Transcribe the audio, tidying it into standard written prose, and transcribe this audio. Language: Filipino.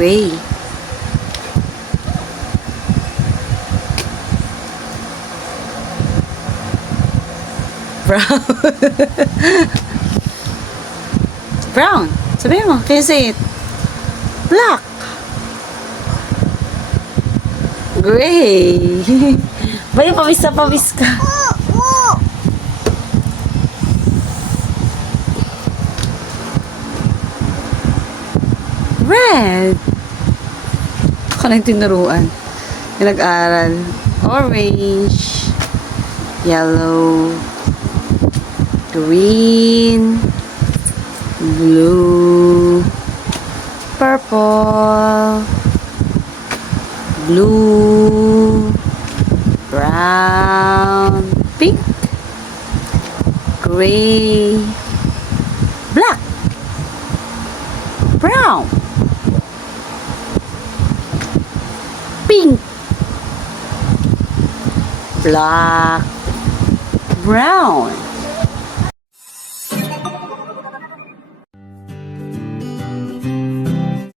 gray. Brown. Brown. Sabihin mo. Can you say it? Black. Gray. Bayo, pawis na pawis ka. Red. Ako na yung tinuruan. Yung nag-aral. Orange. Yellow. Green. Blue. Purple. Blue. Brown. Pink. Gray. Black. Brown. Pink. Black. Brown.